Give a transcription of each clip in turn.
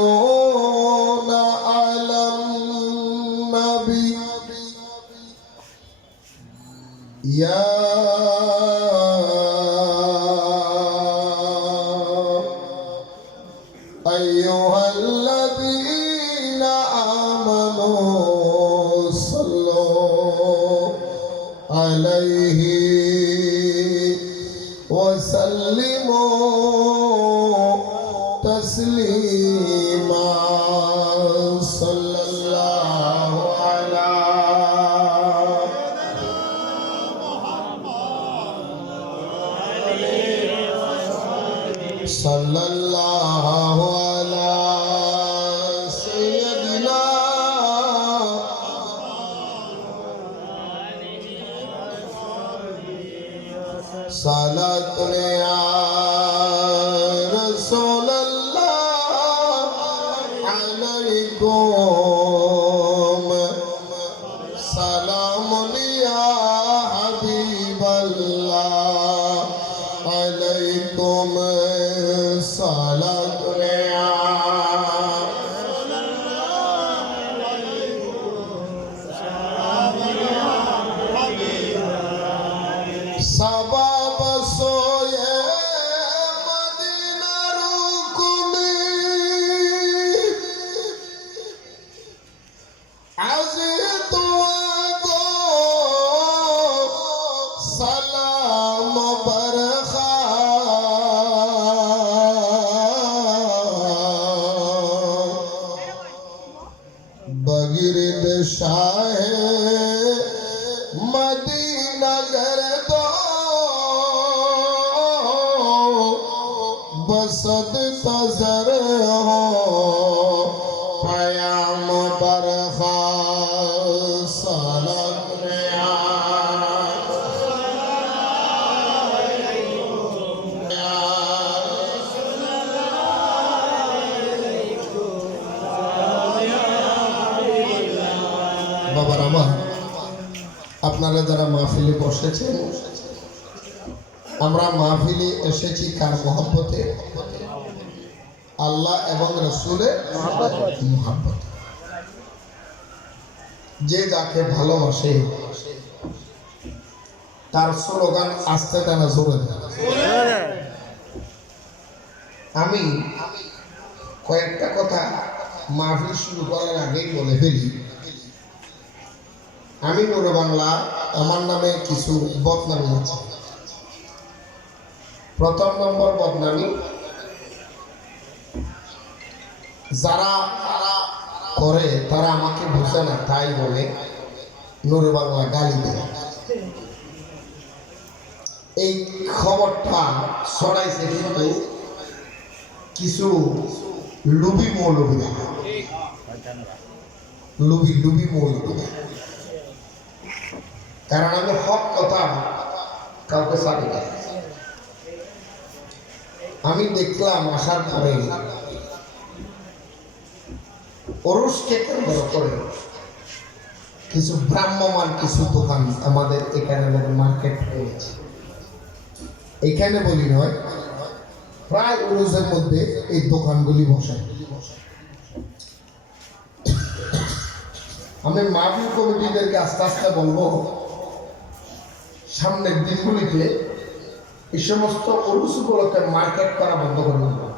يصلون على النبي يا أيها الذين آمنوا صلوا عليه وسلموا تسليما صلى الله على صلى الله على سيدنا صلاة يا رسول الله عليكم سلام يا حبيب الله عليكم صلاة يا سبب سوئے مدینہ رکنی عزیت وگو سلام برخا بگرد شاہ مدینہ گردو بسد تزر ہو پیام برخا سالک ریا বাবার আমার আপনারা যারা মাহফিলে বসেছেন আমরা মাহফিলে এসেছি কার মহব্বতে আল্লাহ এবং রাসূলের মহব্বতে যে যাকে ভালোবাসে তার স্লোগান আস্তে টানা জোরে আমি কয়েকটা কথা মাহফিল শুরু করার আগেই বলে ফেলি আমি নুরে বাংলা আমার নামে কিছু বদনামি আছে প্রথম নম্বর বদনামি যারা করে তারা আমাকে বুঝে না তাই বলে নুরে বাংলা গালি দেয় এই খবরটা ছড়াইছে কিন্তু কিছু লুবি মৌলবীরা, লুবি লুবি মৌলবীরা। কারণ আমি হক কথা কাউকে ছাড়ি না। আমি দেখলাম আসার পরে ওরসকে কেন্দ্র করে কিছু ভ্রাম্যমান কিছু দোকান আমাদের এখানে মার্কেট হয়েছে। এখানে বলি নয়, প্রায় ওরসের মধ্যে এই দোকানগুলি বসে। আমি মাহফিল কমিটিদেরকে আস্তে আস্তে বলবো, সামনের দিনগুলিতে এই সমস্ত ওরসগুলোকে মার্কেট করা বন্ধ করে দেবো।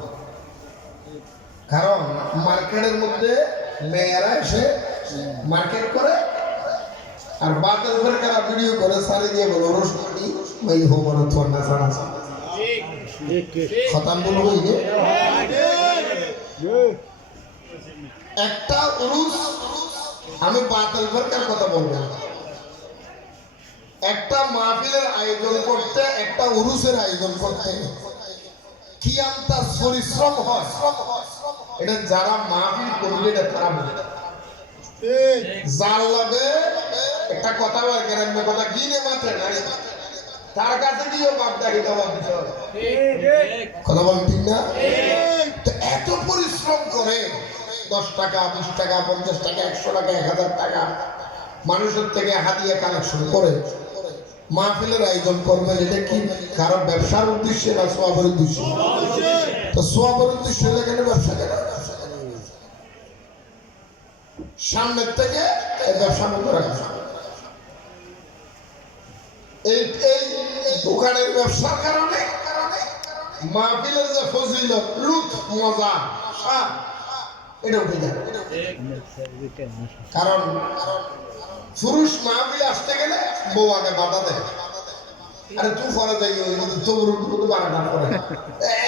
কারণ মার্কেটের মধ্যে মেয়েরা এসে মার্কেট করে আর বাতের সরকার ভিডিও করে সারি দিয়ে বলো ওরস করি মাই হো বলো তোমার না সারা খতাম বলো হই যে একটা উরুস। আমি বাতের সরকার কথা বলবো, একটা মাহফিলের আয়োজন করতে, একটা উরুসের আয়োজন করতে কি তার পরিশ্রম হয়, এটা যারা মাহফিল করবে এটা তারা বলে। যার লাগে একটা কথা বলে গ্রাম্য কথা গিনে মাত্রে নাই, তার কাছে গিয়েও বাপ দেখি জবাব দিতে হবে। কথা বলেন ঠিক না? তো এত পরিশ্রম করে 10 টাকা 20 টাকা 50 টাকা 100 টাকা 1000 টাকা মানুষের থেকে হাদিয়া কালেকশন করে মাহফিলের আয়োজন করবেন, এটা কি কারো ব্যবসার উদ্দেশ্যে না সোয়াবের উদ্দেশ্যে? তো সোয়াবের উদ্দেশ্যে এখানে ব্যবসা কেন? সামনের থেকে ব্যবসা বন্ধ রাখা। এই দোকানের ব্যবসার কারণে মাহফিলের যে ফজিলত, লুৎ, মজা, স্বাদ এটা উঠে যায়। কারণ পুরুষ মাহফিলে আসতে গেলে বউ আগে বাধা দেয়, আরে তুই ফলে যাই তোর বাধা করে।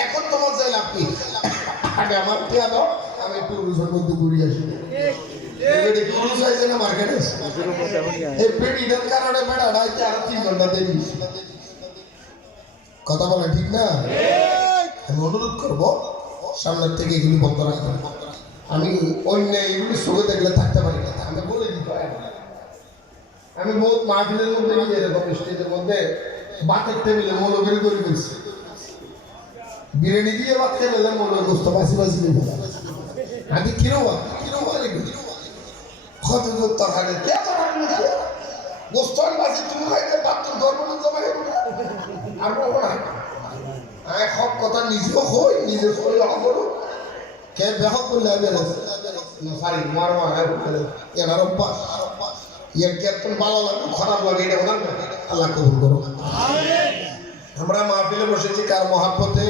এখন তোমার যাই লাভ কি? আগে আমার টিয়া দাও, আমি একটু পুরুষের মধ্যে ঘুরে আসি। পুরুষ হয়েছে না মার্কেটে, এই পেটিটার কারণে বেড়াটা আর 3 ঘন্টা দেরি। কথা বলে ঠিক না? আমি অনুরোধ করবো সামনের থেকে এগুলি বন্ধ রাখবেন। আমি অন্য এগুলি চোখে দেখলে থাকতে পারি না, আমি বলে দিতে পারি। আমি বহুত মাহফিলের মধ্যে গিয়ে এরকম স্টেজের মধ্যে ভাতের টেবিলে মৌলবীর তৈরি করছি, বিরিয়ানি দিয়ে ভাত খেয়ে ফেললাম, মৌলবী গোস্ত বাসি বাসি দিয়ে ফেলাম। আমি কিরো কত তরকারি কে তরকারি গোস্ত বাসি তুমি খাইতে ভাত ধরবো না জমা খাইবো না আর বলবো না। আমি সব কথা নিজেও হই, নিজে শরীর করো কে বেহ করলে সারি মার এনার অভ্যাস ইয়াকে একদম ভালো লাগে খারাপ লাগে এটা ওনার আল্লাহ কবুল করো। আমরা মাহফিলে বসেছি কার মহাব্বতে?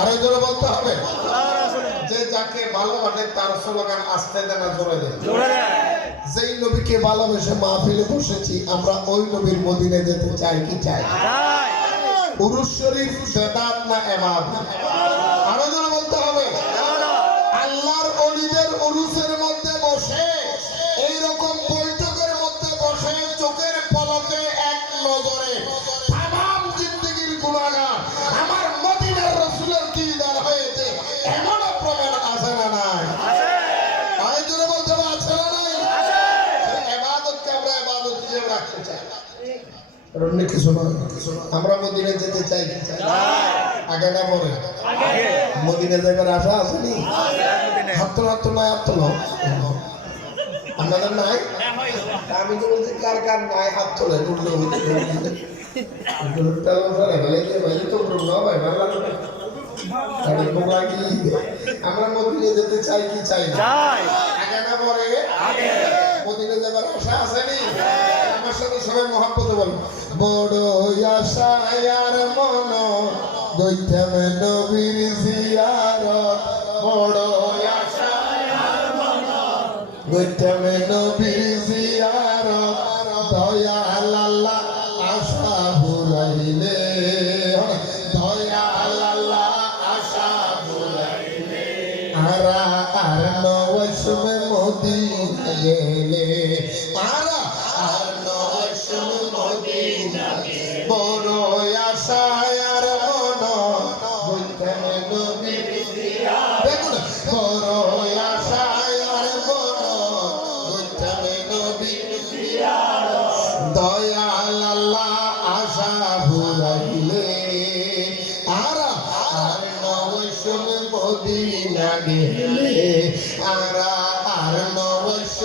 আরো জোরে বলতে হবে, যে যাকে ভালোবাসে তার স্লোগান আসতে দেয় না জোরে দেয়। যেই নবীকে ভালোবেসে মাহফিলে বসেছি আমরা, ওই নবীর মদিনায় যেতে চাই কি চাই? উরুস শরীফ বেদাত না ইবাদত? আরো জোরে বলতে হবে। আল্লাহর ওলিদের উরুসের মধ্যে বসে, এইরকম বৈঠকের মধ্যে বসে চোখের পলকে এক নজরে তামাম জিন্দেগির গুনাহগার আমার মদিনার রাসূলের দিদার হয়েছে, এমন প্রমাণ আছে না নাই? আরো জোরে বলতে হবে, আছে না নাই? ইবাদতকে আমরা ইবাদত হিসেবে রাখতে চাই, অন্য কিছু নয়। আমরা মদিনায় যেতে চাই কি চাই? আগে না পরে? মদিনায় যাবার আশা আসেনি? হাত তো নাই, হাত তোলো। আপনাদের নাই? আমি তো বলছি কার কার নাই হাত তোলে। আমরা মদিনায় যেতে চাই কি চাই না? আগে না পরে? মদিনায় যাবার আশা আসেনি? আমার সাথে সবাই মহাব্বতে বলবো, বড় আশা আর মন দইতামে নবীর জিয়ারত, বড় আশা আর মন দইতামে নবীর জিয়ারত, দয়াল আল্লাহ আশা ভুলাইলে, দয়াল আল্লাহ আশা ভুলাইলে, আরা আর নওয়াসমে মদিনা গেলে, আরা আর নওয়াসমে মদিনা গেলে, বড় আশা আর মন দইতামে নবীর জিয়ারত। দেখুন মদিনা গেলে আরা আর নবশ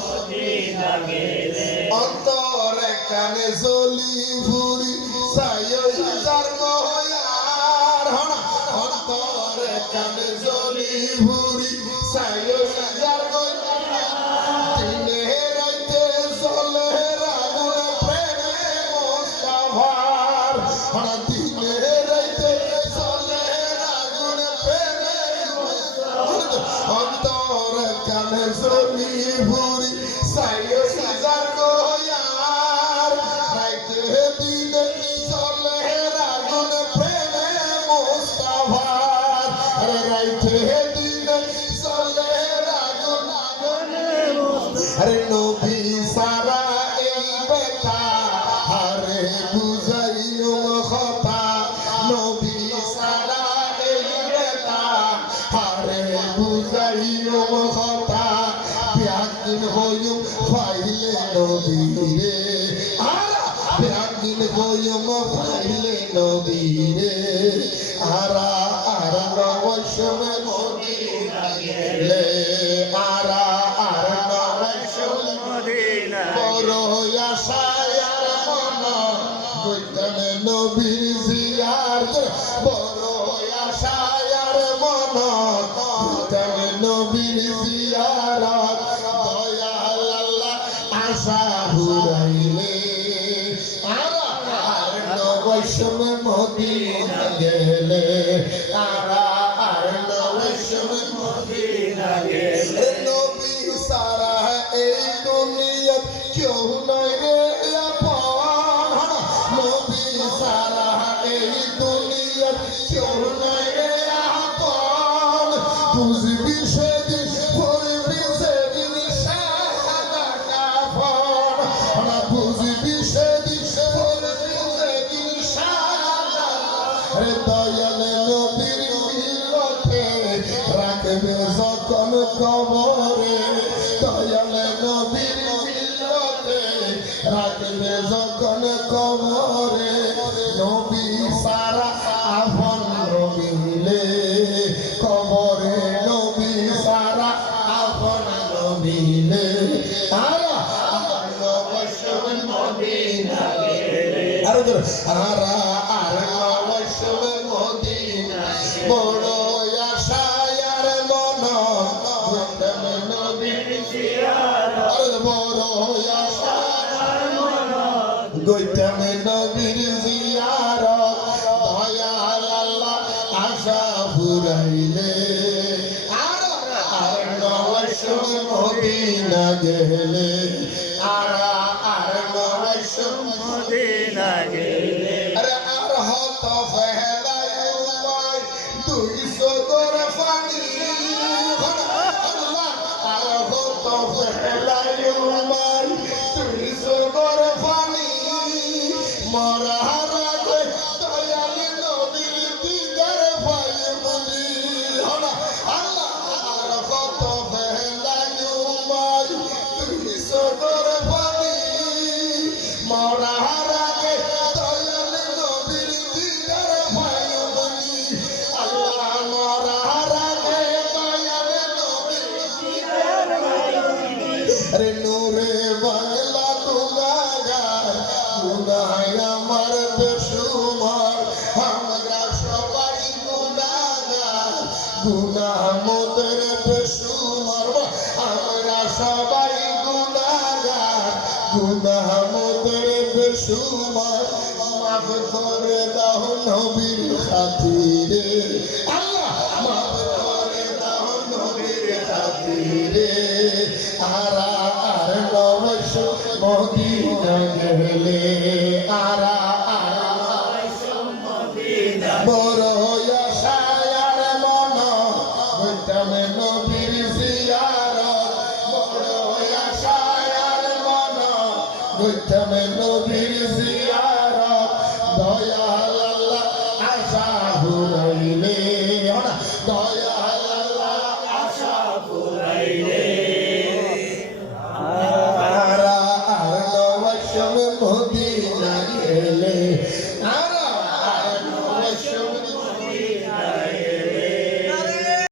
মদিনা গেলে অন্তরে কানে জলি ভুরি সায়ো যার গয়ার হনা অন্তরে কানে জলি ভুরি সায়ো যার গয়ার দিনে রাতে জলে রাগুন প্রেমে মোস্তফার হনা দিনে রাতে জলে রাগুন প্রেমে মোস্তফার অন্তরে কানে জলি ভুরি সায়ো যার গয়ার রাতে দিনে জলে রাগুন প্রেমে মোস্তফার রাতে দিনে জলে রাগুন আরে নবী সারা এই বেটা আরে বুঝাইও কথা নবী সারা এই বেটা আরে বুঝাইও কথা ব্যাগিন হইও ফাইলে নবীরে আরা ব্যাগিন হইও ফাইলে নবীরে আরা আর নবশমে মদিনা গেলে আরা আর নবশমে মদিনা বড় আশায় মন কইতামে নবীর জিয়ারত বড় আশায় মন কইতামে নবীর জিয়ারত দয়াল আল্লাহ আশা হুরাইলে আরা আর নবশমে মদিনা গেলে আরা আর নবশমে মদিনা গেলে নবী সারা এই দুনিয়াত কেউ নাই রে আপন নবী সারা এই দুনিয়াত কেউ নাই রে আপন বুঝবি সেদিন পড়বি সেদিন সাদা কাফন বুঝবি সেদিন পড়বি সেদিন সাদা রে দয়াল নবীর মিলতে রাখবে যখন কবরে দয়াল নবীর মিলতে রাখবে যখন কবরে নবী সারা আপন রবিলে কবরে নবী সারা আপন রবিলে আরা নবশম মদিনা গেলে আরা আর নবশম মদিনা বড় আশায় আর মন কইতামে নবীর জিয়ারত বড় আশায় আর মন কইতামে নবীর জিয়ারত দয়াল আল্লাহ আশা ফুরাইলে আরা আর নবশম মদিনা গেলে আরা আর নবশম মদিনা গেলে আরে আর হত ফেলাই উপায় দুই সদর ফানি আল্লাহ আর হত ফেলাই উপায় দুই সদর ফানি মরার আগে দয়াল নবীর দিদার পাই মনি আল্লাহ আর হত ফেলাই উপায় দুই সদর ফানি মরার আগে দয়াল নবীর দিদার পাই মনি আল্লাহ মরার আগে দয়াল নবীর দিদার পাই মনি রে নূরে বাংলা গুনাহগার গুনাহ আমার বেশুমার আমরা সবাই গুনাহগার গুনাহ মোদের বেশুমার আমরা সবাই গুনাহগার গুনাহ মোদের বেশুমার মাফ করে দাও নবীর খাতিরে আল্লাহ মাফ করে দাও নবীর খাতিরে আরা আর নবশম মদিনা গেলে আরা আর নবশম মদিনা বড় আশায় আর মন কইতামে নবীর জিয়ারত বড় আশায় আর মন কইতামে